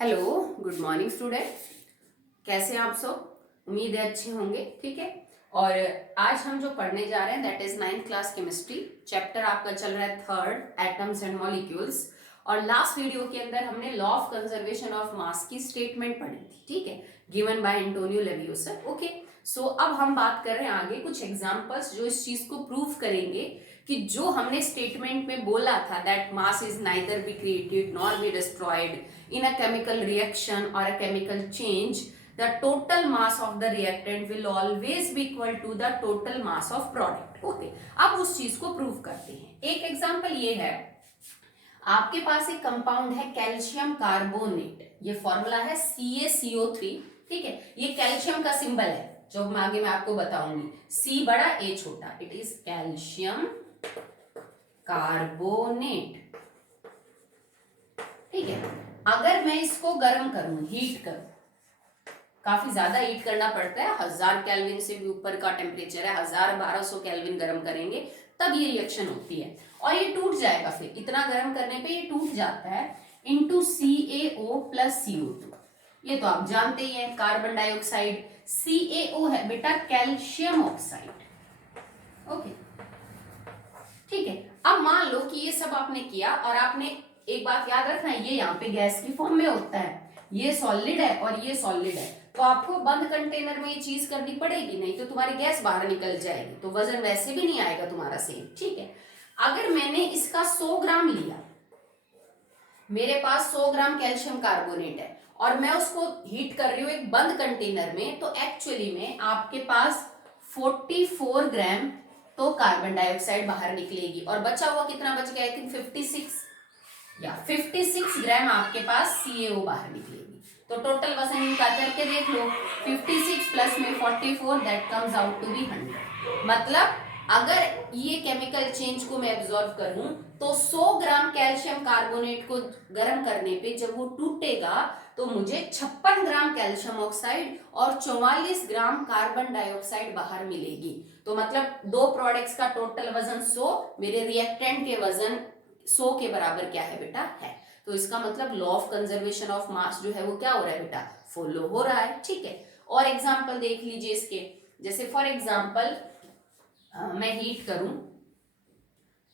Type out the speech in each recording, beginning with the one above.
Hello, good morning student. कैसे हैं आप सब? उम्मीद है अच्छे होंगे। ठीक है। और आज हम जो पढ़ने जा रहे हैं that is 9th class chemistry. Chapter आपका चल रहा है थर्ड, एटम्स एंड मॉलिक्यूल्स। और लास्ट वीडियो के अंदर हमने law of conservation of mass की स्टेटमेंट पढ़ी थी। ठीक है, given by Antoine Lavoisier. Okay, so अब हम बात कर रहे हैं आगे कुछ एग्जांपल्स जो इस चीज को प्रूव करेंगे कि जो हमने स्टेटमेंट में बोला था that mass is neither be created nor be destroyed in a chemical reaction or a chemical change, the total mass of the reactant will always be equal to the total mass of product. Okay, अब उस चीज को prove करते हैं। एक example ये है, आपके पास एक कंपाउंड है कैल्शियम कार्बोनेट। ये फॉर्मूला है CaCO3। ठीक है, ये कैल्शियम का सिंबल है जो आगे मैं आपको बताऊंगी। C बड़ा A छोटा, इट इज कैल्शियम कार्बोनेट। ठीक है, अगर मैं इसको गर्म करूं, हीट करूं, काफी ज्यादा हीट करना पड़ता है, 1000 केल्विन से भी ऊपर का टेम्परेचर है, 1000-1200 केल्विन गर्म करेंगे तब ये रिएक्शन होती है और ये टूट जाएगा। फिर इतना गर्म करने पे ये टूट जाता है इंटू CaO प्लस CO2। ये तो आप जानते ही हैं, कार्बन डाइऑक्साइड। CaO है बेटा कैल्शियम ऑक्साइड। ओके, ठीक है। अब मान लो कि ये सब आपने किया और आपने एक बात याद रखना है, ये यहाँ पे गैस की फॉर्म में होता है, ये सॉलिड है और ये सॉलिड है, तो आपको बंद कंटेनर में ये चीज करनी पड़ेगी, नहीं तो तुम्हारी गैस बाहर निकल जाएगी, तो वजन वैसे भी नहीं आएगा तुम्हारा सेम। ठीक है, अगर मैंने इसका 100 ग्राम लिया, मेरे पास 100 ग्राम कैल्शियम कार्बोनेट है और मैं उसको हीट कर रही हूँ एक बंद कंटेनर में, तो एक्चुअली में आपके पास 44 ग्राम तो कार्बन डाइऑक्साइड बाहर निकलेगी और बचा हुआ कितना बच गया? आई थिंक 56 ग्राम आपके पास CaO बाहर निकलेगी। तो टोटल वजन इनका करके देख लो, 56 प्लस में 44, that comes out to be 100। मतलब अगर ये केमिकल चेंज को मैं एब्जॉर्व करूं तो 100 ग्राम कैल्शियम कार्बोनेट को गर्म करने पे जब वो टूटेगा तो मुझे 56 ग्राम कैल्शियम ऑक्साइड और 44 ग्राम कार्बन डाइऑक्साइड बाहर मिलेगी। तो मतलब दो प्रोडक्ट्स का टोटल वजन 100, मेरे रिएक्टेंट के वजन 100 के बराबर क्या है बेटा? है। तो इसका मतलब लॉ ऑफ कंजर्वेशन ऑफ मास जो है वो क्या हो रहा है बेटा? फॉलो हो रहा है। ठीक है, और एग्जांपल देख लीजिए इसके। जैसे फॉर एग्जांपल मैं हीट करूं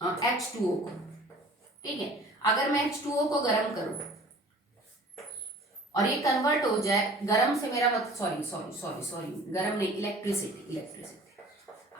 H2O को। ठीक है, अगर मैं H2O को गर्म करूं और ये कन्वर्ट हो जाए, गर्म से मेरा मतलब सॉरी गर्म नहीं, इलेक्ट्रिसिटी।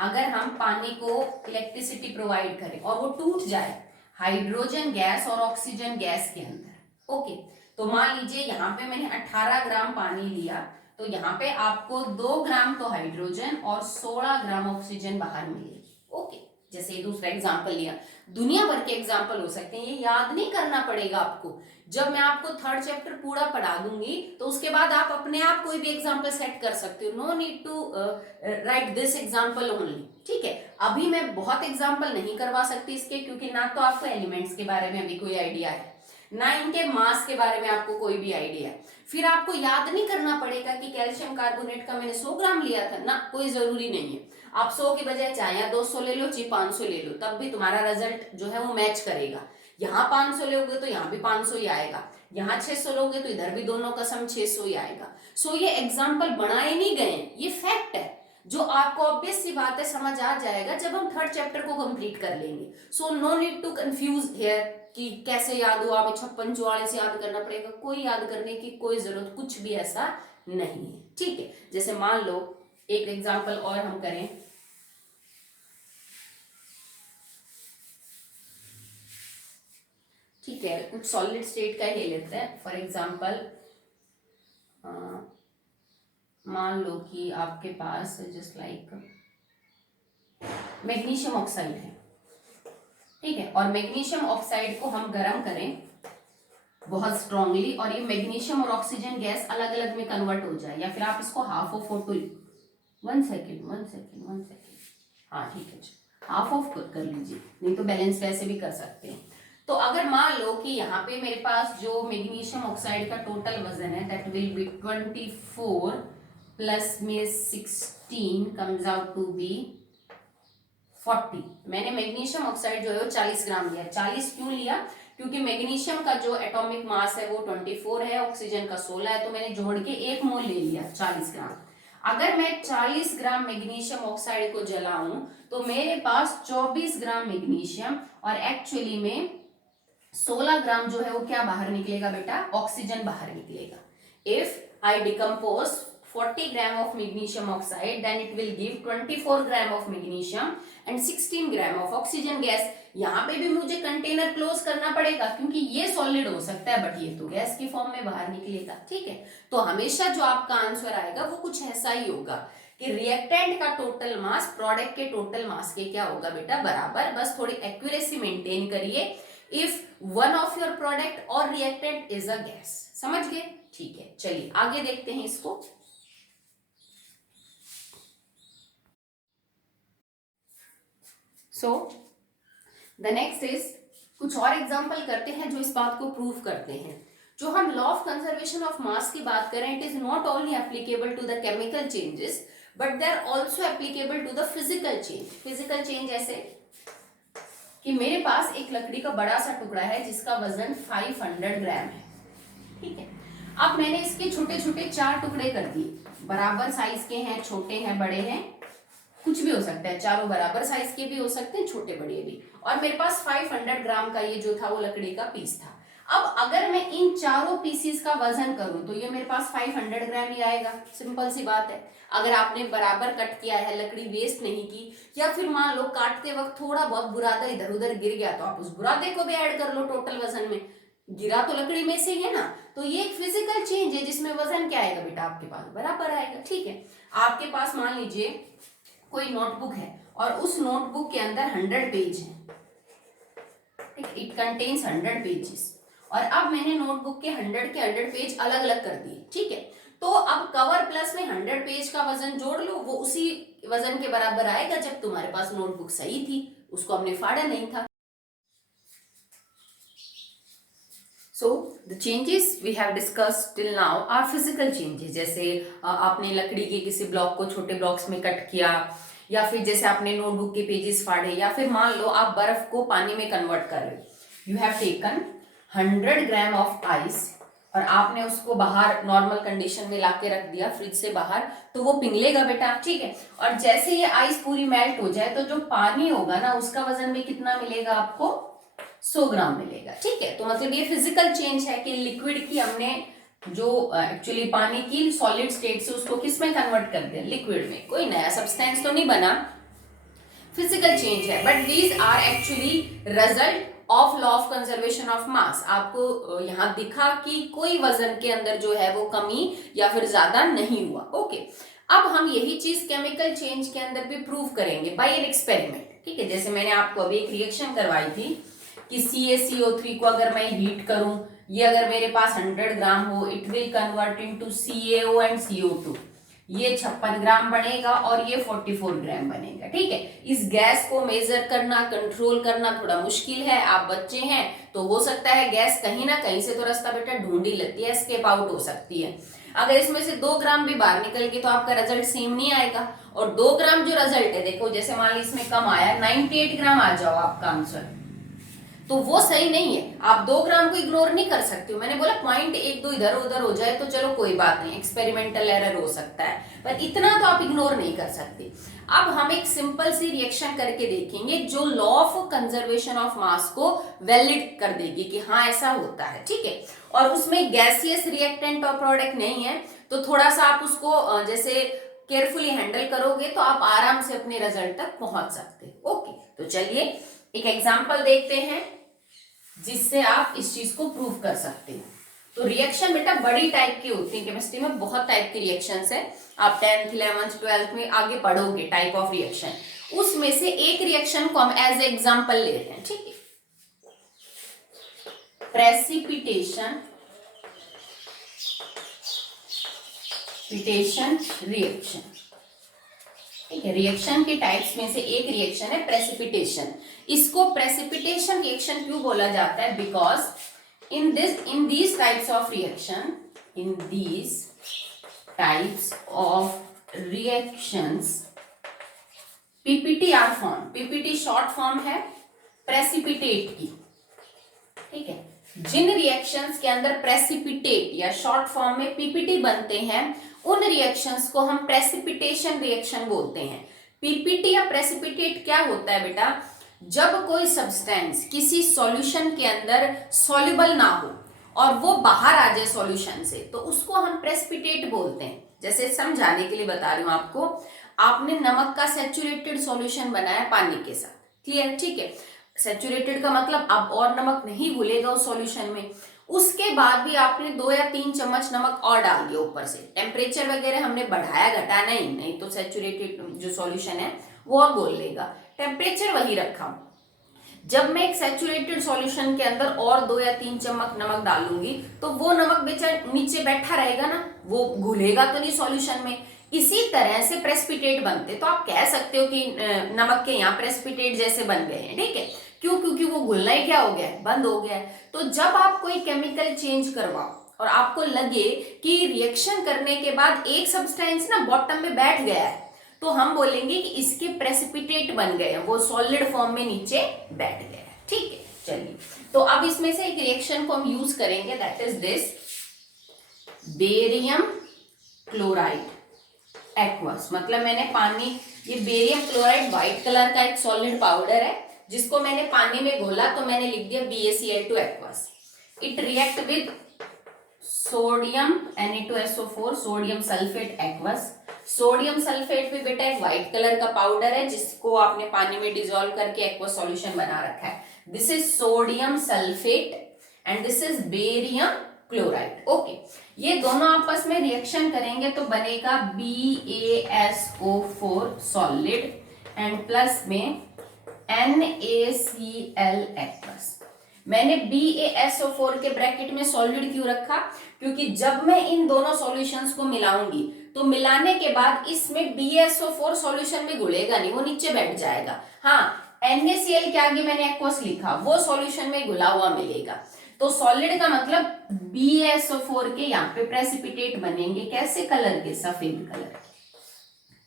अगर हम पानी को इलेक्ट्रिसिटी प्रोवाइड करें और वो टूट जाए हाइड्रोजन गैस और ऑक्सीजन गैस के अंदर। ओके, तो मान लीजिए यहाँ पे मैंने 18 ग्राम पानी लिया, तो यहाँ पे आपको 2 ग्राम तो हाइड्रोजन और 16 ग्राम ऑक्सीजन बाहर मिलेगी। ओके, जैसे ये दूसरा एग्जांपल लिया, दुनिया भर के एग्जांपल हो सकते हैं, ये याद नहीं करना पड़ेगा आपको। जब मैं आपको थर्ड चैप्टर पूरा पढ़ा दूंगी तो उसके बाद आप अपने आप कोई भी एग्जांपल सेट कर सकते हो। No need to write this example only. ठीक है, अभी मैं बहुत एग्जांपल नहीं करवा सकती इसके, क्योंकि ना तो आपको एलिमेंट्स के बारे में अभी कोई आइडिया है, ना इनके मास के बारे में आपको कोई भी आइडिया है। फिर आपको याद नहीं करना पड़ेगा कि कैल्शियम कार्बोनेट का मैंने 100 ग्राम लिया था ना, कोई जरूरी नहीं है। आप 100 के बजाय चाहे 200 ले लो, चाहे 500 ले लो, तब भी तुम्हारा रिजल्ट जो है वो मैच करेगा। यहाँ 500 लोगे तो यहाँ भी 500 ही आएगा, यहाँ 600 लोगे तो इधर भी दोनों का सम 600 ही आएगा। सो ये एग्जाम्पल बनाए नहीं गए, ये फैक्ट है जो आपको ऑब्वियस सी बात है समझ आ जाएगा जब हम थर्ड चैप्टर को कंप्लीट कर लेंगे। So no need to confuse here कि कैसे याद हुआ, हमें 56-44 याद करना पड़ेगा, कोई याद करने की कोई जरूरत कुछ भी ऐसा नहीं है। ठीक है, जैसे मान लो एक एग्जाम्पल और हम करें, ठीक है, कुछ सॉलिड स्टेट का ही लेते हैं। फॉर एग्जाम्पल मान लो कि आपके पास जस्ट लाइक मैग्नीशियम ऑक्साइड है। ठीक है, और मैग्नीशियम ऑक्साइड को हम गर्म करें बहुत स्ट्रांगली और ये मैग्नीशियम और ऑक्सीजन गैस अलग अलग में कन्वर्ट हो जाए, या फिर आप इसको हाफ ऑफ वन सेकेंड, हाँ ठीक है, हाफ ऑफ कर लीजिए, नहीं तो बैलेंस वैसे भी कर सकते हैं। तो अगर मान लो कि यहाँ पे मेरे पास जो मैग्नीशियम ऑक्साइड का टोटल वजन है दैट विल बी 24 प्लस में 16 कम्स आउट टू बी 40। मैंने मैग्नीशियम ऑक्साइड जो है वो 40 ग्राम लिया। 40 क्यों लिया? क्योंकि मैग्नीशियम का जो एटॉमिक मास है वो 24 है, ऑक्सीजन का 16 है, तो मैंने जोड़ के 1 मोल ले लिया 40 ग्राम। अगर मैं 40 ग्राम मैग्नीशियम ऑक्साइड को जलाऊं तो मेरे पास 24 ग्राम मैग्नीशियम और एक्चुअली में 16 ग्राम जो है वो क्या बाहर निकलेगा बेटा, ऑक्सीजन बाहर निकलेगा। If I decompose 40 gram of magnesium oxide, then it will give 24 gram of magnesium and 16 gram of oxygen gas। यहाँ पे भी मुझे कंटेनर क्लोज करना पड़ेगा क्योंकि ये सॉलिड हो सकता है बट ये तो गैस की फॉर्म में बाहर निकलेगा। ठीक है, तो हमेशा जो आपका आंसर आएगा वो कुछ ऐसा ही होगा कि रिएक्टेंट का टोटल मास प्रोडक्ट के टोटल मास के क्या होगा बेटा, बराबर। बस थोड़ी एक्यूरेसी मेंटेन करिए। If one of your product और रिएक्टेंट इज अ गैस, समझ गए? ठीक है, चलिए आगे देखते हैं इसको। सो द नेक्स्ट इज, कुछ और एग्जांपल करते हैं जो इस बात को प्रूव करते हैं। जो हम law of conservation of mass की बात करें, it is not only applicable to the chemical changes but they are also applicable to the physical change. Physical change ऐसे कि मेरे पास एक लकड़ी का बड़ा सा टुकड़ा है जिसका वजन 500 ग्राम है। ठीक है, अब मैंने इसके छोटे छोटे 4 टुकड़े कर दिए, बराबर साइज के हैं, छोटे हैं, बड़े हैं, कुछ भी हो सकता है, चारों बराबर साइज के भी हो सकते हैं, छोटे बड़े भी। और मेरे पास 500 ग्राम का ये जो था वो लकड़ी का पीस था। अब अगर मैं इन चारों पीसीस का वजन करूं तो ये मेरे पास 500 ग्राम ही आएगा। सिंपल सी बात है। अगर आपने बराबर कट किया है, लकड़ी वेस्ट नहीं की, या फिर मान लो काटते वक्त थोड़ा बहुत बुरादा इधर उधर गिर गया तो आप उस बुरादे को भी ऐड कर लो टोटल वजन में। गिरा तो लकड़ी में से ही है ना, तो ये एक फिजिकल चेंज है जिसमें वजन क्या आएगा बेटा, आपके पास बराबर आएगा। ठीक है, आपके पास मान लीजिए कोई नोटबुक है और उस नोटबुक के अंदर 100 पेज है, इट कंटेन्स 100 पेजेस, और अब मैंने नोटबुक के 100 पेज अलग अलग कर दिए। ठीक है, तो अब कवर प्लस में 100 पेज का वजन जोड़ लो, वो उसी वजन के बराबर आएगा जब तुम्हारे पास नोटबुक सही थी, उसको हमने फाड़ा नहीं था। So the changes we have discussed till now are physical changes। जैसे आपने लकड़ी के किसी ब्लॉक को छोटे ब्लॉक्स में कट किया, या फिर जैसे आपने नोटबुक के पेजेस फाड़े, या फिर मान लो आप बर्फ को पानी में कन्वर्ट कर रहे हो। You have taken 100 gram of ice और आपने उसको बाहर नॉर्मल कंडीशन में लाके रख दिया फ्रिज से बाहर, तो वो पिघलेगा बेटा। ठीक है, और जैसे ये आइस पूरी मेल्ट हो जाए तो जो पानी होगा ना उसका वजन भी कितना मिलेगा आपको, 100 ग्राम मिलेगा। ठीक है, तो मतलब ये फिजिकल चेंज है कि लिक्विड की हमने जो एक्चुअली पानी की सॉलिड स्टेट से उसको किस में कन्वर्ट कर दिया, लिक्विड में। कोई नया सब्सटेंस तो नहीं बना, फिजिकल चेंज है, but these are actually result of law of conservation of mass. आपको यहाँ दिखा कि कोई वजन के अंदर जो है वो कमी या फिर ज्यादा नहीं हुआ। ओके, अब हम यही चीज केमिकल चेंज के अंदर भी प्रूव करेंगे बाय एन एक्सपेरिमेंट। ठीक है, जैसे मैंने आपको अभी एक रिएक्शन करवाई थी कि CaCO3 को अगर मैं हीट करूं, ये अगर मेरे पास 100 ग्राम हो, it will convert into CaO and CO2। ये 56 ग्राम बनेगा और ये 44 ग्राम बनेगा। ठीक है, इस गैस को मेजर करना, कंट्रोल करना थोड़ा मुश्किल है। आप बच्चे हैं तो हो सकता है गैस कहीं ना कहीं से तो रास्ता बेटा ढूंढ ही लेती है, एस्केप आउट हो सकती है। अगर इसमें से 2 ग्राम भी बाहर निकल गई तो आपका रिजल्ट सेम नहीं आएगा। और 2 ग्राम जो रिजल्ट है, देखो जैसे मान ली इसमें कम आया, 98 ग्राम आ जाओ आपका आंसर, तो वो सही नहीं है। आप 2 ग्राम को इग्नोर नहीं कर सकते हो। मैंने बोला पॉइंट 1-2 इधर उधर हो जाए तो चलो कोई बात नहीं, एक्सपेरिमेंटल एरर हो सकता है, पर इतना तो आप इग्नोर नहीं कर सकते। अब हम एक सिंपल सी रिएक्शन करके देखेंगे जो law of conservation of mass को वैलिड कर देगी कि हाँ ऐसा होता है। ठीक है, और उसमें गैसियस रिएक्टेंट और प्रोडक्ट नहीं है, तो थोड़ा सा आप उसको जैसे केयरफुली हैंडल करोगे तो आप आराम से अपने रिजल्ट तक पहुंच सकते हो। ओके, तो चलिए एक एग्जांपल देखते हैं जिससे आप इस चीज को प्रूव कर सकते हो। तो रिएक्शन बेटा बड़ी टाइप की होती है, केमिस्ट्री में बहुत टाइप की रिएक्शंस है। आप 10th 11th 12th में आगे पढ़ोगे टाइप ऑफ रिएक्शन, उसमें से एक रिएक्शन को हम एज एग्जांपल ले रहे हैं। ठीक है, प्रेसिपिटेशन रिएक्शन। ठीक है, रिएक्शन के टाइप्स में से एक रिएक्शन है प्रेसिपिटेशन। इसको प्रेसिपिटेशन रिएक्शन क्यों बोला जाता है, because in these types of reactions PPT are form. PPT short form है प्रेसिपिटेट की। ठीक है, जिन रिएक्शंस के अंदर प्रेसिपिटेट या शॉर्ट फॉर्म में पीपीटी बनते हैं उन रिएक्शंस को हम प्रेसिपिटेशन रिएक्शन बोलते हैं। पीपीटी या प्रेसिपिटेट क्या होता है बेटा, जब कोई सब्सटेंस किसी सॉल्यूशन के अंदर सॉल्युबल ना हो और वो बाहर आ जाए सॉल्यूशन से, तो उसको हम प्रेसिपिटेट बोलते हैं। जैसे समझाने के लिए बता रही हूं आपको, आपने नमक का सैचुरेटेड सॉल्यूशन बनाया पानी के साथ, क्लियर, ठीक है। सैचुरेटेड का मतलब अब और नमक नहीं घुलेगा उस सॉल्यूशन में, उसके बाद भी आपने 2 या 3 चम्मच नमक और डाल दिया ऊपर से, टेम्परेचर वगैरह हमने बढ़ाया घटाया नहीं तो सैचुरेटेड जो सॉल्यूशन है वो और घोल लेगा, टेम्परेचर वही रखा। जब मैं एक सैचुरेटेड सॉल्यूशन के अंदर और 2 या 3 चम्मच नमक डालूंगी तो वो नमक बेचारा नीचे बैठा रहेगा ना, वो घुलेगा तो नहीं सॉल्यूशन में। इसी तरह से प्रेसिपिटेट बनते, तो आप कह सकते हो कि नमक के यहाँ प्रेसिपिटेट जैसे बन गए हैं, ठीक है। क्यों? क्योंकि वो घुलना ही क्या हो गया है, बंद हो गया है। तो जब आप कोई केमिकल चेंज करवाओ और आपको लगे कि रिएक्शन करने के बाद एक सब्सटेंस ना बॉटम में बैठ गया है, तो हम बोलेंगे कि इसके प्रेसिपिटेट बन गए हैं, वो सॉलिड फॉर्म में नीचे बैठ गए हैं, ठीक है। चलिए, तो अब इसमें से एक रिएक्शन को हम यूज करेंगे, that is this barium chloride aqueous. मतलब मैंने पानी, ये बेरियम क्लोराइड व्हाइट कलर का एक सॉलिड पाउडर है जिसको मैंने पानी में घोला, तो मैंने लिख दिया BaCl2 aqueous. It react with sodium Na2SO4 sodium sulphate aqueous. Sodium sulphate भी बेटा एक व्हाइट कलर का पाउडर है जिसको आपने पानी में डिसॉल्व करके एक्वस सॉल्यूशन बना रखा है। This is sodium sulphate and this is barium chloride, okay. ये दोनों आपस में रिएक्शन करेंगे तो बनेगा BaSO4 सॉलिड एंड प्लस में NaCl एक्वस। मैंने BaSO4 के ब्रैकेट में सॉलिड क्यों रखा? क्योंकि जब मैं इन दोनों सॉल्यूशंस को मिलाऊंगी तो मिलाने के बाद इसमें BaSO4 सॉल्यूशन में घुलेगा नहीं, वो नीचे बैठ जाएगा। हाँ, NaCl के आगे मैंने एक्वस लिखा, वो सॉल्यूशन में घुला हुआ मिलेगा। तो सॉलिड का मतलब BaSO4 के यहाँ पे प्रेसिपिटेट बनेंगे, कैसे कलर के, सफेद कलर के,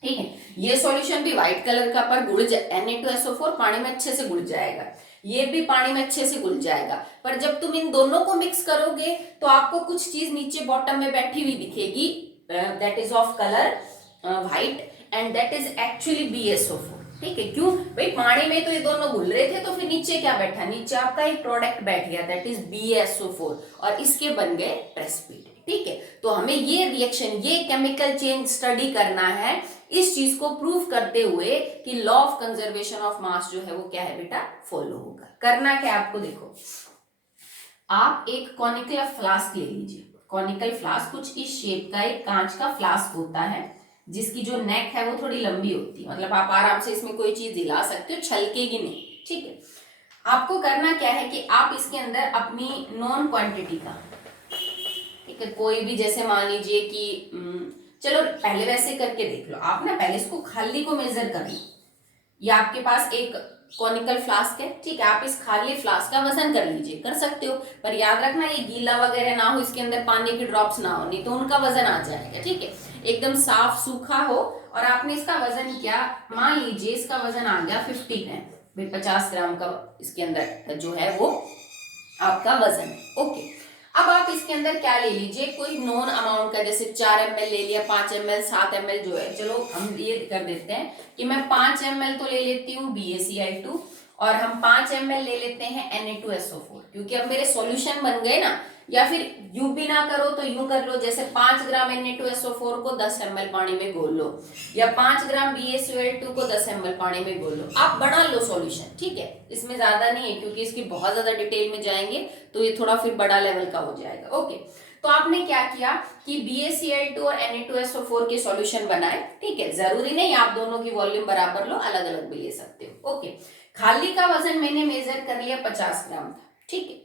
ठीक है। ये सॉल्यूशन भी व्हाइट कलर का पर घुल जाए, Na2SO4 पानी में अच्छे से घुल जाएगा, ये भी पानी में अच्छे से घुल जाएगा। पर जब तुम इन दोनों को मिक्स करोगे तो आपको कुछ चीज नीचे बॉटम में बैठी हुई दिखेगी, that is of colour white and that is actually BaSO4, ठीक है। क्यों भाई, पानी में तो ये दोनों घुल रहे थे, तो फिर नीचे क्या बैठा, नीचे आपका एक प्रोडक्ट बैठ गया, दैट इज BaSO4 और इसके बन गए प्रेसिपिटेट, ठीक है। तो हमें ये रिएक्शन, ये केमिकल चेंज स्टडी करना है, इस चीज को प्रूव करते हुए कि लॉ ऑफ कंजर्वेशन ऑफ मास जो है वो क्या है बेटा, फॉलो होगा। करना क्या आपको, देखो, आप एक कॉनिकल फ्लास्क ले लीजिए। कॉनिकल फ्लास्क कुछ इस शेप का एक कांच का फ्लास्क होता है जिसकी जो नेक है वो थोड़ी लंबी होती है, मतलब आप आराम से इसमें कोई चीज हिला सकते हो, छलकेगी नहीं, ठीक है। आपको करना क्या है कि आप इसके अंदर अपनी नॉन क्वांटिटी का, ठीक है, कोई भी, जैसे मान लीजिए कि चलो पहले वैसे करके देख लो आप ना, पहले इसको खाली को मेजर कर लो। ये आपके पास एक कॉनिकल फ्लास्क है, ठीक है, आप इस खाली फ्लास्क का वजन कर लीजिए, कर सकते हो, पर याद रखना ये गीला वगैरह ना हो, इसके अंदर पानी की ड्रॉप्स ना हो, नहीं तो उनका वजन आ जाएगा, ठीक है। एकदम साफ सूखा हो और आपने इसका वजन किया, मान लीजिए इसका वजन आ गया 50 ग्राम, 50 ग्राम का इसके अंदर जो है वो आपका वजन है, ओके। अब आप इसके अंदर क्या ले लीजिए, कोई नॉन अमाउंट का, जैसे 4 ml ले लिया, 5 ml, 7 ml जो है, चलो हम ये कर देते हैं कि मैं 5 ml तो ले लेती हूँ BaCl2 और हम 5 ml ले लेते हैं Na2SO4, क्योंकि अब मेरे सॉल्यूशन बन गए ना। या फिर यूं भी ना करो तो यूं कर लो, जैसे 5 ग्राम Na2SO4 को 10 ml पानी में घोल लो, या 5 ग्राम BaCl2 को 10 ml पानी में घोल लो, आप बना लो सॉल्यूशन, ठीक है। इसमें ज्यादा नहीं है क्योंकि इसकी बहुत ज्यादा डिटेल में जाएंगे तो ये थोड़ा फिर बड़ा लेवल का हो जाएगा, ओके। तो आपने क्या किया कि BaCl2 और Na2SO4 के सॉल्यूशन बनाए, ठीक है। जरूरी नहीं आप दोनों की वॉल्यूम बराबर लो, अलग अलग भी ले सकते हो, ओके। खाली का वजन मैंने मेजर कर लिया 50 ग्राम, ठीक है।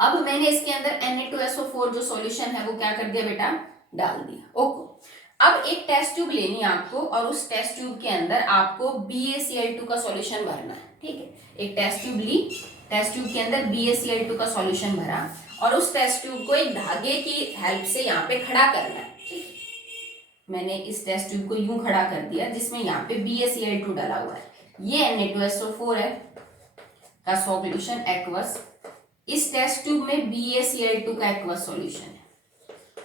अब मैंने इसके अंदर Na2SO4 जो सॉल्यूशन है वो क्या कर दिया बेटा, डाल दिया, ओके। अब एक टेस्ट ट्यूब लेनी है आपको और उस टेस्ट ट्यूब के अंदर आपको BaCl2 का सॉल्यूशन भरना है, ठीक है। एक टेस्ट ट्यूब ली, टेस्ट ट्यूब के अंदर BaCl2 का सॉल्यूशन भरा और उस टेस्ट ट्यूब को एक धागे की हेल्प से यहाँ पे खड़ा करना है, ठीक है। मैंने इस टेस्ट ट्यूब को यूं खड़ा कर दिया जिसमें यहाँ पे BaCl2 डाला हुआ है, ये Na2SO4 है का सॉल्यूशन एक्वस, इस टेस्ट ट्यूब में BaCl2 का एक्वस सॉल्यूशन है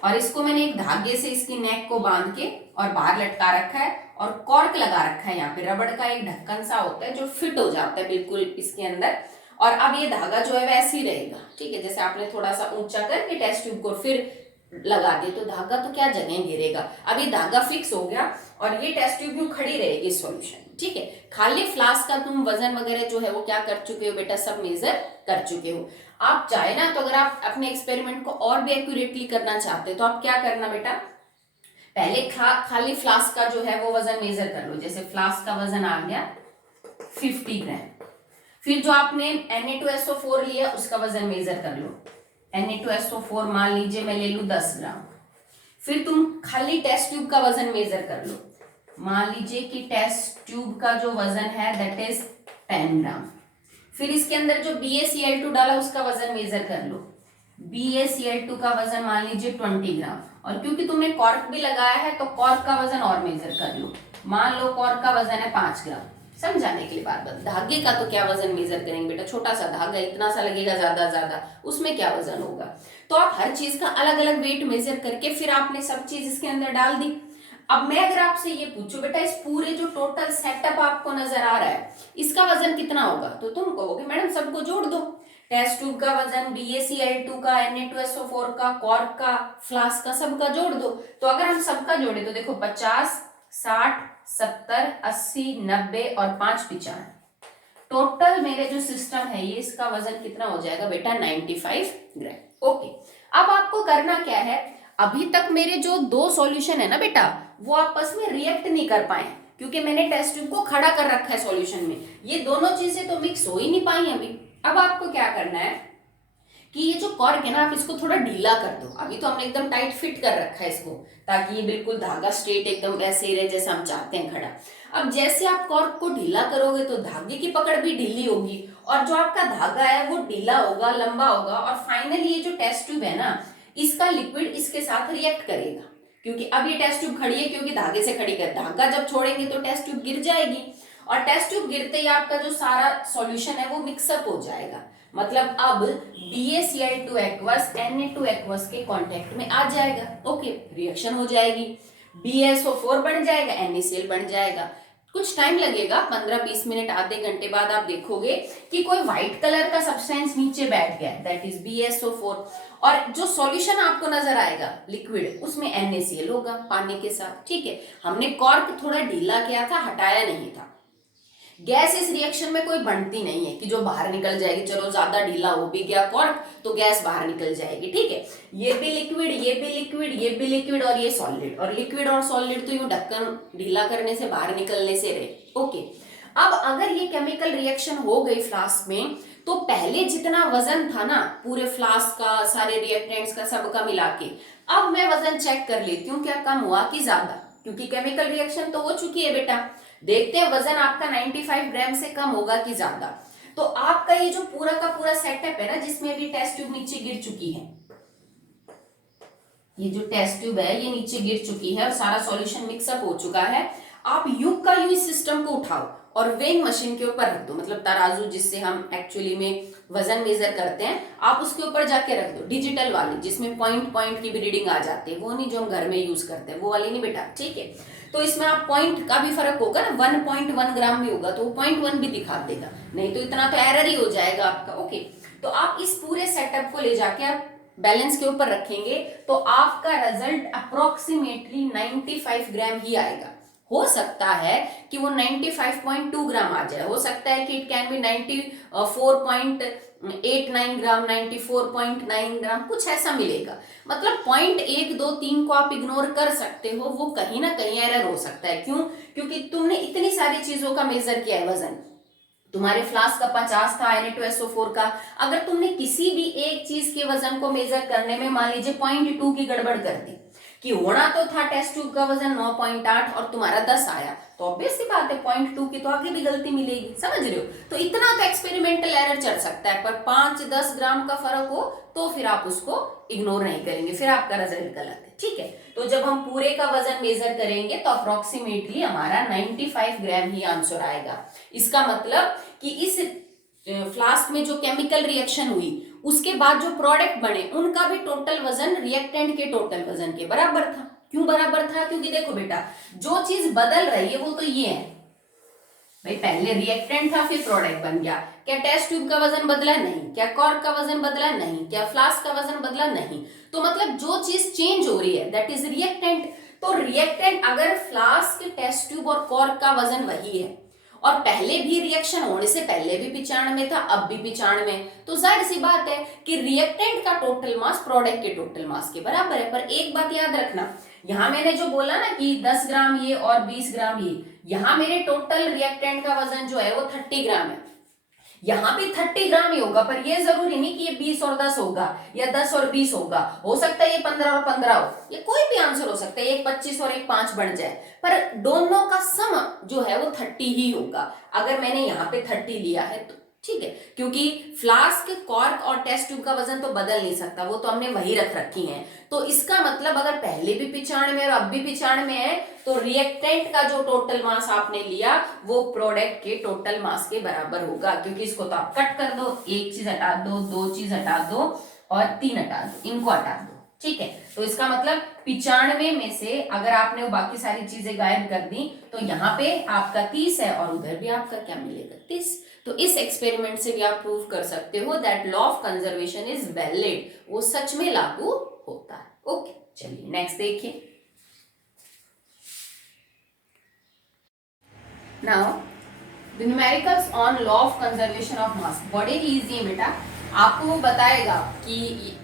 और इसको मैंने एक धागे से इसकी नेक को बांध के और बाहर लटका रखा है और कॉर्क लगा रखा है। यहाँ पे रबड़ का एक ढक्कन सा होता है जो फिट हो जाता है बिल्कुल इसके अंदर। और अब ये धागा जो है वैसे ही रहेगा, ठीक है। जैसे आपने थोड़ा सा ऊंचा करके टेस्ट ट्यूब को फिर लगा दे तो धागा तो क्या जगह गिरेगा। अब ये धागा फिक्स हो गया और ये टेस्ट ट्यूब यूं खड़ी रहेगी सॉल्यूशन, ठीक है। खाली फ्लास्क का तुम वजन वगैरह जो है वो क्या कर चुके हो बेटा, सब मेजर कर चुके हो। आप चाहे ना तो अगर आप अपने एक्सपेरिमेंट को और भी एक्यूरेटली करना चाहते हो तो आप क्या करना बेटा, पहले खाली फ्लास्क का जो है वो वजन मेजर कर लो। जैसे फ्लास्क का वजन आ गया 50 ग्राम। फिर जो आपने Na2SO4 लिया उसका वजन मेजर कर लो। Na2SO4 मान लीजिए मैं ले लूं 10 ग्राम। फिर तुम खाली टेस्ट ट्यूब का वजन मेजर कर लो। मान लीजिए कि टेस्ट ट्यूब का जो वजन है दैट इज 10 ग्राम। फिर इसके अंदर जो BaCl2 डाला उसका वजन मेजर कर लो। BaCl2 का वजन मान लीजिए 20 ग्राम। और क्योंकि तुमने कॉर्क भी लगाया है तो कॉर्क का वजन और मेजर कर लो। मान लो कॉर्क का वजन है 5 ग्राम। समझाने के लिए बात बता, धागे का तो क्या वजन मेजर करेंगे बेटा, छोटा सा धागा इतना सा लगेगा ज्यादा, उसमें क्या वजन होगा। तो आप हर चीज का अलग अलग वेट मेजर करके फिर आपने सब चीज इसके अंदर डाल दी। अब मैं अगर आपसे ये पूछूं बेटा इस पूरे जो टोटल सेटअप आपको नजर आ रहा है इसका वजन कितना होगा, तो तुम कहोगे मैडम सबको जोड़ दो। टेस्ट ट्यूब का वजन, BaCl2 का, Na2SO4 का, कॉर्क का, फ्लास्क का, सबका जोड़ दो। तो अगर हम सबका जोड़े तो देखो 50, 60, 70, 80, 90 और 5 95, टोटल मेरे जो सिस्टम है ये इसका वजन कितना हो जाएगा बेटा 95 ग्राम। ओके, अब आपको करना क्या है, अभी तक मेरे जो दो सॉल्यूशन है ना बेटा वो आपस में रिएक्ट नहीं कर पाए क्योंकि मैंने टेस्ट ट्यूब को खड़ा कर रखा है सॉल्यूशन में। ये दोनों चीजें तो मिक्स हो ही नहीं पाई अभी। अब आपको क्या करना है कि ये जो कॉर्क है ना आप इसको थोड़ा ढीला कर दो। अभी तो हमने एकदम टाइट फिट कर रखा है इसको ताकि ये बिल्कुल धागा स्ट्रेट एकदम वैसे ही रहे जैसे हम चाहते हैं खड़ा। अब जैसे आप कॉर्क को ढीला करोगे तो धागे की पकड़ भी ढीली होगी और जो आपका धागा है वो ढीला होगा, लंबा होगा और फाइनली ये जो टेस्ट ट्यूब है ना इसका लिक्विड इसके साथ रिएक्ट करेगा। क्योंकि अब ये टेस्ट ट्यूब खड़ी है क्योंकि धागे से खड़ी कर, धागा जब छोड़ेंगे तो टेस्ट ट्यूब गिर जाएगी और टेस्ट ट्यूब गिरते ही आपका जो सारा सॉल्यूशन है वो मिक्सअप हो जाएगा। मतलब अब BaCl2 एक्वस Na2 एक्वस के कांटेक्ट में आ जाएगा। ओके, रिएक्शन हो जाएगी, BaSO4 बन जाएगा, NaCl बन जाएगा। कुछ टाइम लगेगा, 15-20 मिनट, आधे घंटे बाद आप देखोगे कि कोई व्हाइट कलर का सब्सटेंस नीचे बैठ गया, दैट इज BaSO4। और जो सॉल्यूशन आपको नजर आएगा लिक्विड उसमें NaCl होगा पानी के साथ, ठीक है। हमने कॉर्क थोड़ा ढीला किया था, हटाया नहीं था। गैस इस रिएक्शन में कोई बनती नहीं है कि जो बाहर निकल जाएगी, चलो ज्यादा ढीला हो भी गया कॉर्क तो गैस बाहर निकल जाएगी, ठीक है। ये भी लिक्विड, ये भी लिक्विड, ये भी लिक्विड और ये सॉलिड, और लिक्विड और सॉलिड तो यूं ढक्कन ढीला करने से बाहर निकलने से रहे। ओके, अब अगर ये केमिकल रिएक्शन हो गई फ्लास्क में तो पहले जितना वजन था ना पूरे फ्लास्क का, सारे रिएक्टेंट्स का, सबका मिला के, अब मैं वजन चेक कर लेती हूँ क्या कम हुआ कि ज्यादा, क्योंकि केमिकल रिएक्शन तो हो चुकी है बेटा। देखते हैं वजन आपका 95 ग्राम से कम होगा कि ज्यादा। तो आपका ये जो पूरा का पूरा सेटअप है ना जिसमें अभी टेस्ट ट्यूब नीचे गिर चुकी है, ये जो टेस्ट ट्यूब है ये नीचे गिर चुकी है और सारा सॉल्यूशन मिक्सअप हो चुका है। आप युग का यू इस सिस्टम को उठाओ और वेइंग मशीन के ऊपर रख दो, मतलब तराजू जिससे हम एक्चुअली में वजन मेजर करते हैं, आप उसके ऊपर जाके रख दो, डिजिटल वाली जिसमें पॉइंट पॉइंट की भी रीडिंग आ जाती है, वो नहीं जो हम घर में यूज करते हैं वो वाली नहीं बेटा, ठीक है। तो इसमें आप पॉइंट का भी फर्क होगा ना, 1.1 ग्राम भी होगा तो वो 0.1 भी दिखा देगा, नहीं तो इतना तो एरर ही हो जाएगा आपका। ओके, तो आप इस पूरे सेटअप को ले जाके आप बैलेंस के ऊपर रखेंगे तो आपका रिजल्ट अप्रोक्सीमेटली 95 ग्राम ही आएगा। हो सकता है कि वो 95.2 ग्राम आ जाए, हो सकता है कि इट कैन बी 94.89 ग्राम, 94.9 ग्राम, कुछ ऐसा मिलेगा। मतलब पॉइंट 1, 2, 3 को आप इग्नोर कर सकते हो, वो कहीं ना कहीं एरर हो सकता है। क्यों? क्योंकि तुमने इतनी सारी चीजों का मेजर किया है वजन, तुम्हारे फ्लास्क का 50 था, Na2SO4 का, अगर तुमने किसी भी एक चीज के वजन को मेजर करने में मान लीजिए 0.2 की गड़बड़ कर दी कि होना तो था टेस्ट ट्यूब का वजन 9.8 और तुम्हारा 10 आया, तो ऑब्वियस सी बात है 0.2 की तो आगे भी गलती मिलेगी, समझ रहे हो। तो इतना तो एक्सपेरिमेंटल एरर चल सकता है, पर 5-10 ग्राम का फर्क हो तो फिर आप उसको इग्नोर नहीं करेंगे, फिर आपका रिजल्ट गलत है, ठीक है। तो जब हम पूरे का वजन मेजर करेंगे तो अप्रोक्सीमेटली हमारा 95 ग्राम ही आंसर आएगा। इसका मतलब कि इस फ्लास्क में जो केमिकल रिएक्शन हुई उसके बाद जो प्रोडक्ट बने उनका भी टोटल वजन रिएक्टेंट के टोटल वजन के बराबर था। क्यों बराबर था? क्योंकि देखो बेटा, जो चीज बदल रही है वो तो ये है भाई, पहले रिएक्टेंट था फिर प्रोडक्ट बन गया। क्या टेस्ट ट्यूब का वजन बदला? नहीं। क्या कॉर्क का वजन बदला? नहीं। क्या फ्लास्क का वजन बदला? नहीं। तो मतलब जो चीज चेंज हो रही है दैट इज रिएक्टेंट। तो रिएक्टेंट अगर फ्लास्क, टेस्ट ट्यूब और कॉर्क का वजन वही है और पहले भी रिएक्शन होने से पहले भी 95 था, अब भी 95, तो जाहिर सी बात है कि रिएक्टेंट का टोटल मास प्रोडक्ट के टोटल मास के बराबर है। पर एक बात याद रखना, यहां मैंने जो बोला ना कि 10 ग्राम ये और 20 ग्राम ये, यहां मेरे टोटल रिएक्टेंट का वजन जो है वो 30 ग्राम है। यहां भी 30 ग्राम ही होगा, पर ये जरूरी नहीं कि ये 20 और 10 होगा या 10 और 20 होगा। हो सकता है ये 15 और 15 हो, ये कोई भी आंसर हो सकता है, एक 25 और एक 5 बन जाए, पर दोनों का सम जो है वो 30 ही होगा। अगर मैंने यहाँ पे 30 लिया है तो ठीक है, क्योंकि फ्लास्क, कॉर्क और टेस्ट ट्यूब का वजन तो बदल नहीं सकता, वो तो हमने वही रख रखी है। तो इसका मतलब अगर पहले भी 95 और अब भी 95 है तो रिएक्टेंट का जो टोटल मास आपने लिया वो प्रोडक्ट के टोटल मास के बराबर होगा। क्योंकि इसको तो आप कट कर दो, एक चीज हटा दो, दो चीज हटा दो और 3 हटा दो, इनको हटा दो, ठीक है। तो इसका मतलब 95 में से अगर आपने वो बाकी सारी चीजें गायब कर दी तो यहाँ पे आपका 30 है और उधर भी आपका क्या मिलेगा? 30। तो इस एक्सपेरिमेंट से भी आप प्रूव कर सकते हो that law of conservation is valid, वो सच में लागू होता है। ओके, चलिए नेक्स्ट देखिए। Now the numericals on law of conservation of मास, बड़े ही इजी है बेटा। आपको वो बताएगा कि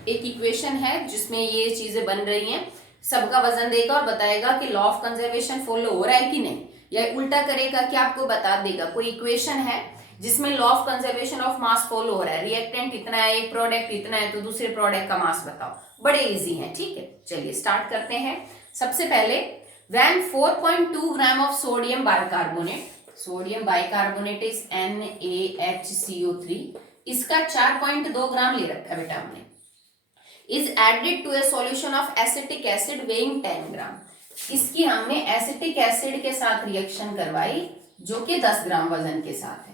एक इक्वेशन है जिसमें ये चीजें बन रही हैं, सबका वजन देगा और बताएगा कि लॉ ऑफ कंजर्वेशन फॉलो हो रहा है कि नहीं, या उल्टा करेगा कि आपको बता देगा कोई इक्वेशन है जिसमें law of conservation of mass follow हो रहा है, रिएक्टेंट इतना है, एक प्रोडक्ट इतना है, तो दूसरे प्रोडक्ट का मास बताओ। बड़े इजी है, ठीक है। चलिए स्टार्ट करते हैं। सबसे पहले when 4.2 gram of sodium bicarbonate, sodium bicarbonate is NaHCO3, इसका 4.2 ग्राम ले रखा है बेटा हमने, is added to a solution of acetic acid weighing 10 gram, इसकी हमने एसिटिक एसिड के साथ रिएक्शन करवाई जो कि 10 ग्राम वजन के साथ है।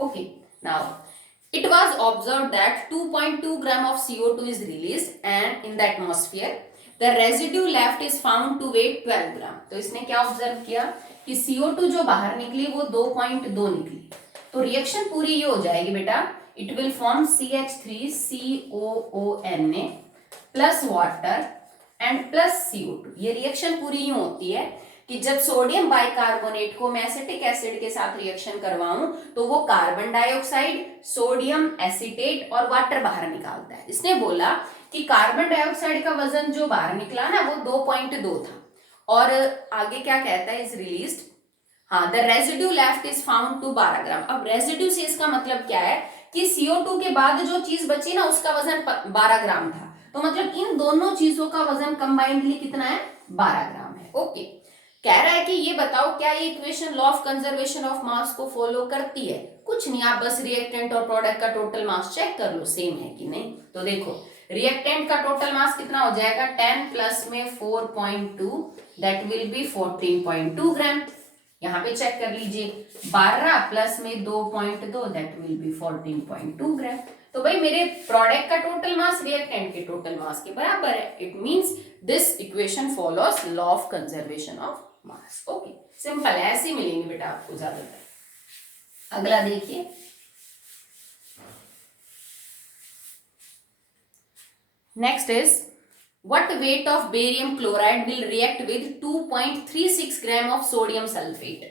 Okay, now it was observed that 2.2 gram of CO2 is released and in the atmosphere the residue left is found to weigh 12 gram। तो इसने क्या ऑब्जर्व किया कि CO2 जो बाहर निकली वो 2.2 निकली, तो रिएक्शन पूरी ये हो जाएगी बेटा, it will form CH3COONA plus water and plus CO2। ये रिएक्शन पूरी यूं होती है कि जब सोडियम बाइकार्बोनेट को मैं एसिटिक एसिड के साथ रिएक्शन करवाऊं तो वो कार्बन डाइऑक्साइड, सोडियम एसीटेट और वाटर बाहर निकालता है। इसने बोला कि कार्बन डाइऑक्साइड का वजन जो बाहर निकला ना वो 2.2 था, और आगे क्या कहता है, इज रिलीज्ड, हाँ, the residue left is found to 12 gram. अब रेजिड्यू से इसका मतलब क्या है कि CO2 के बाद जो चीज बची ना उसका वजन 12 ग्राम था, तो मतलब इन दोनों चीजों का वजन कंबाइंडली कितना है? 12 ग्राम है। ओके, कह रहा है कि ये बताओ क्या ये equation law of conservation of mass को फॉलो करती है? कुछ नहीं, आप बस रिएक्टेंट और प्रोडक्ट का टोटल मास चेक कर लो सेम है कि नहीं। तो देखो रिएक्टेंट का टोटल मास कितना हो जाएगा, 10 प्लस में 4.2 दैट विल बी 14.2 ग्राम। यहाँ पे चेक कर लीजिए, 12 प्लस में 2.2 दैट विल बी 14.2 ग्राम। तो भाई मेरे प्रोडक्ट का टोटल मास रिएक्टेंट के टोटल मास के बराबर है। It means this equation follows law of conservation of mass. Okay, simple, ऐसे मिलेंगे बेटा आपको ज्यादातर। अगला देखिए, next is what weight of barium chloride will react with 2.36 gram of sodium sulfate।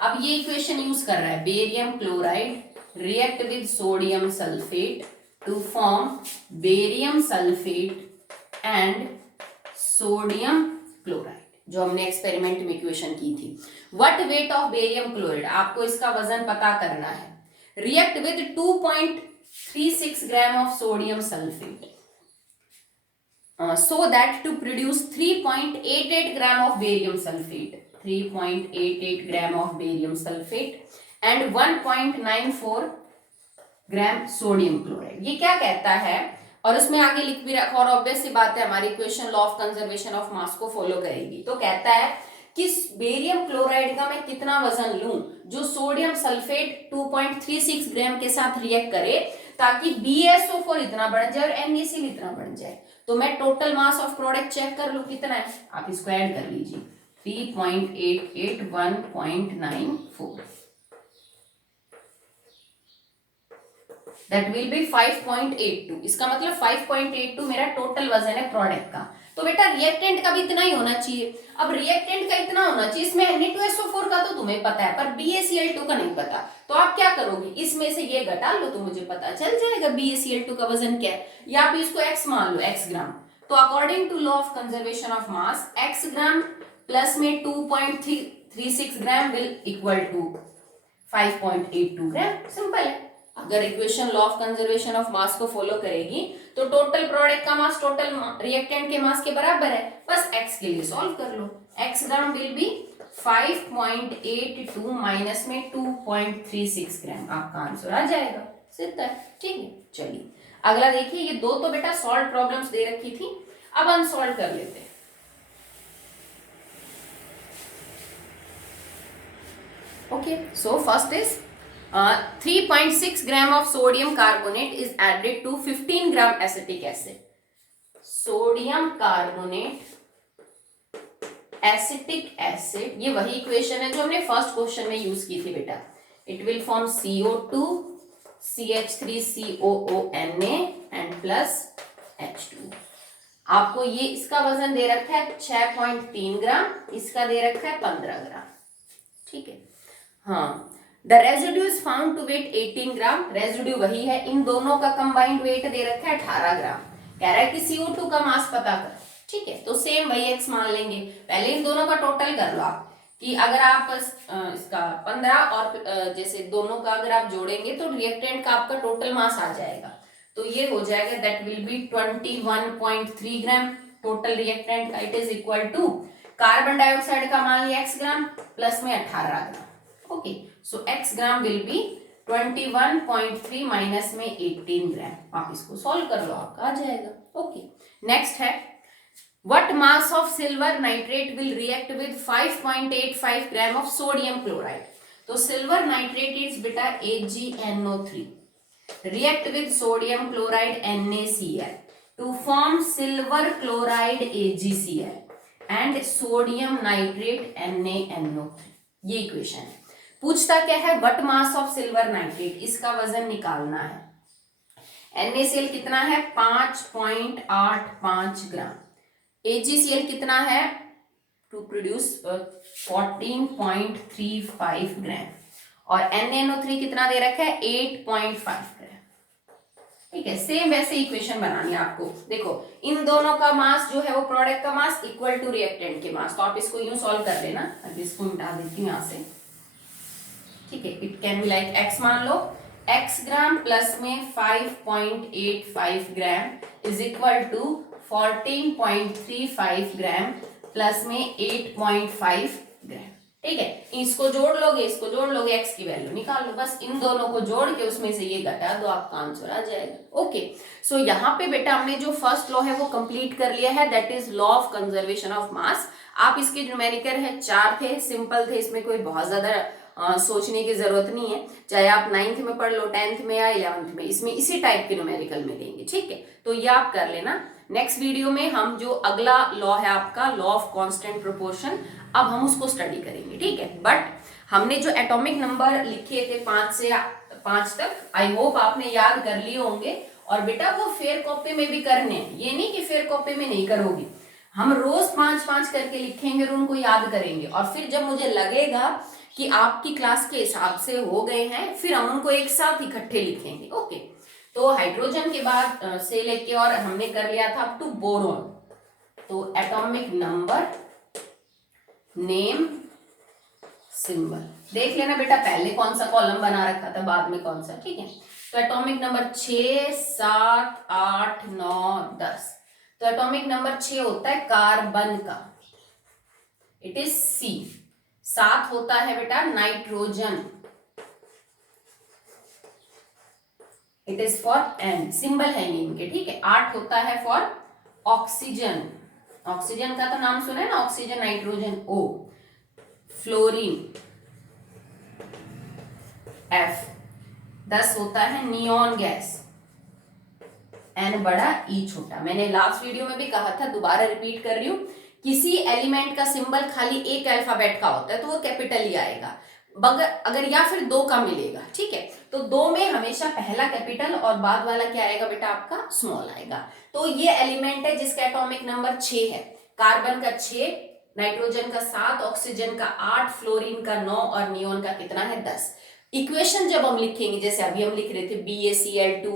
अब ये इक्वेशन यूज कर रहा है, barium chloride react with sodium sulfate to form barium sulfate and sodium chloride, जो हमने एक्सपेरिमेंट में इक्वेशन की थी। what weight of barium chloride, आपको इसका वजन पता करना है, react with 2.36 gram of sodium sulfate so that to produce 3.88 gram of barium sulfate, 3.88 gram of barium sulfate and 1.94 gram sodium chloride। ये क्या कहता है, और उसमें आगे लिख भी रखा, और ऑब्वियस सी बात है हमारी equation law of conservation of mass को फॉलो करेगी। तो कहता है कि बेरियम क्लोराइड का मैं कितना वजन लूं जो सोडियम सल्फेट 2.36 ग्राम के साथ रिएक्ट करे ताकि BSO4 इतना बढ़ जाए और NaCl इतना बढ़ जाए। तो मैं total mass of product check कर लूं कितना है, आप इसको ऐड कर लीजिए 3.88 1.94 दैट विल बी 5.82। इसका मतलब 5.82 मेरा टोटल वजन है प्रोडक्ट का। तो बेटा रिएक्टेंट का भी इतना ही होना चाहिए। अब रिएक्टेंट का इतना होना चाहिए, इसमें Na2SO4 का तो तुम्हें पता है पर BaCl2 का नहीं पता, तो आप क्या करोगे, इसमें से ये घटा लो तो मुझे पता चल जाएगा BaCl2 का वजन क्या है, या आप इसको x मान लो, x ग्राम। तो according to law of conservation of mass, x gram plus में 2.36 gram will equal to 5.82 gram. Simple है। अगर equation law of conservation of mass को फॉलो करेगी तो टोटल प्रोडक्ट का मास टोटल रिएक्टेंट के मास के बराबर है, बस x के लिए सॉल्व कर लो। x gram will B 5.82 minus में 2.36 ग्राम, आपका आंसर आ जाएगा। सिद्ध है, ठीक है। चलिए अगला देखिए, ये दो तो बेटा सॉल्व प्रॉब्लम्स दे रखी थी, अब अनसॉल्व कर लेते हैं। Okay, so first is 3.6 gram of sodium carbonate is added to 15 gram acetic acid. Sodium carbonate, acetic acid, ये वही इक्वेशन है जो हमने फर्स्ट क्वेश्चन में यूज की थी बेटा। It will form CO2, CH3COONA and plus H2। आपको ये इसका वजन दे रखा है 6.3 ग्राम, इसका दे रखा है 15 ग्राम, ठीक है। हाँ, the residue is found to weight 18 gram, residue वही है, इन दोनों का कंबाइंड वेट दे रखा है 18 ग्राम। कह रहा है कि CO2 का मास पता कर, ठीक है। तो सेम वही x मान लेंगे, पहले इन दोनों का टोटल कर लो आप, कि अगर आप इसका 15 और जैसे दोनों का अगर आप जोड़ेंगे तो रिएक्टेंट का आपका टोटल मास आ जाएगा। तो ये हो जाएगा that will be 21.3 gram total reactant का। It is equal to carbon dioxide का मान लिया x ग्राम प्लस में 18 gram. Okay, so x gram will be 21.3 minus में 18 ग्राम। आप इसको सॉल्व कर लो, आपका आ जाएगा। ओके, नेक्स्ट है what mass of silver nitrate will react with 5.85 gram of sodium chloride. तो सिल्वर नाइट्रेट इज बेटा AgNO3 react with sodium chloride NaCl to form silver chloride AgCl and sodium nitrate NaNO3। ये equation है। पूछता क्या है, what mass of silver nitrate, इसका वजन निकालना है। NaCl कितना है 5.85 ग्राम, AgCl कितना है टू प्रोड्यूस 14.35 ग्राम और NaNO3 कितना दे रखा है 8.5 ग्राम, ठीक है। सेम वैसे इक्वेशन बनानी है आपको। देखो इन दोनों का मास जो है वो प्रोडक्ट का मास इक्वल टू रिएक्टेंट के मास, तो आप इसको यूं सॉल्व कर लेना। अब इसको मिटा देती हूँ यहाँ से, ठीक है। It can be like x मान लो, x ग्राम प्लस में 5.85 gram is equal to 14.35 gram plus में 8.5 ग्राम, ठीक है। इसको जोड़ लोगे, इसको जोड़ लोगे, x की वैल्यू निकाल लो, बस इन दोनों को जोड़ के उसमें से ये घटा दो, आपका आंसर आ जाएगा। ओके, सो यहाँ पे बेटा हमने जो फर्स्ट लॉ है वो कंप्लीट कर लिया है, that is law of conservation of मास। आप इसके न्यूमेरिकल है 4 थे, सिंपल थे, इसमें कोई बहुत ज्यादा सोचने की जरूरत नहीं है। चाहे आप 9th में पढ़ लो, 10th में या 11th में, इसमें इसी टाइप के न्यूमेरिकल में देंगे, ठीक है। तो ये आप कर लेना। नेक्स्ट वीडियो में हम जो अगला लॉ है आपका लॉ ऑफ कांस्टेंट प्रोपोर्शन, अब हम उसको स्टडी करेंगे, ठीक है। बट हमने जो एटॉमिक नंबर लिखे थे 5 से 5 तक, आई होप आपने याद कर लिए होंगे। और बेटा वो फेयर कॉपी में भी करने हैं, ये नहीं कि फेयर कॉपी में नहीं करोगे, हम रोज 5-5 करके लिखेंगे और उनको याद करेंगे। और फिर जब मुझे लगेगा कि आपकी क्लास के हिसाब से हो गए हैं, फिर हम उनको एक साथ इकट्ठे लिखेंगे। ओके, तो हाइड्रोजन के बाद से लेके और हमने कर लिया था अप टू बोरोन। तो एटॉमिक नंबर, नेम, सिंबल देख लेना बेटा, पहले कौन सा कॉलम बना रखा था, बाद में कौन सा, ठीक है। तो एटॉमिक नंबर 6, 7, 8, 9, 10। तो एटॉमिक नंबर 6 होता है कार्बन का, इट इज C। 7 होता है बेटा nitrogen, it is for N, symbol है ये इनके, ठीक है। 8 होता है फॉर ऑक्सीजन, ऑक्सीजन का तो नाम सुना है ना, oxygen, nitrogen O। Fluorine F। 10 होता है नियॉन गैस, एन बड़ा ई छोटा। मैंने लास्ट वीडियो में भी कहा था, दोबारा रिपीट कर रही हूँ, किसी एलिमेंट का सिंबल खाली एक अल्फाबेट का होता है तो वो कैपिटल ही आएगा, अगर या फिर दो का मिलेगा, ठीक है। तो दो में हमेशा पहला कैपिटल और बाद वाला क्या आएगा बेटा आपका स्मॉल आएगा। तो ये एलिमेंट है जिसका एटॉमिक नंबर 6 है, कार्बन का 6, नाइट्रोजन का 7, ऑक्सीजन का 8, फ्लोरीन का 9 और नियोन का कितना है 10। इक्वेशन जब हम लिखेंगे, जैसे अभी हम लिख रहे थे BaCl2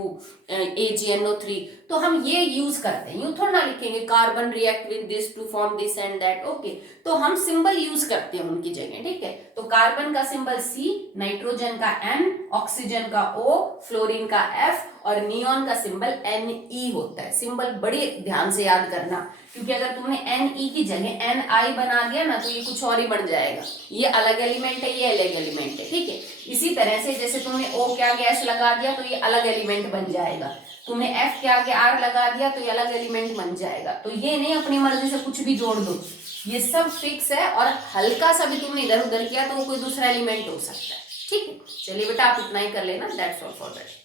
AgNO3, तो हम ये यूज करते हैं, यूं थोड़ा ना लिखेंगे carbon react with this to form this and that, okay. तो हम सिंबल यूज करते हैं उनकी जगह, ठीक है। तो कार्बन का सिंबल C, नाइट्रोजन का N, ऑक्सीजन का O, फ्लोरीन का F और नियोन का सिंबल Ne होता है। सिंबल बड़े ध्यान से याद करना, क्योंकि अगर तुमने Ne की जगह Ni बना दिया ना तो ये कुछ और ही बन जाएगा, ये अलग एलिमेंट है, ये अलग एलिमेंट है, ठीक है। इसी तरह से जैसे तुमने O के आगे S लगा दिया तो ये अलग एलिमेंट बन जाएगा, तुमने F के आगे R लगा दिया तो ये अलग एलिमेंट बन जाएगा। तो ये नहीं अपनी मर्जी से कुछ भी जोड़ दो, ये सब फिक्स है, और हल्का सा भी तुमने इधर उधर किया तो वो कोई दूसरा एलिमेंट हो सकता है, ठीक है। चलिए बेटा आप इतना ही कर लेना, दैट्स ऑल फॉर दैट।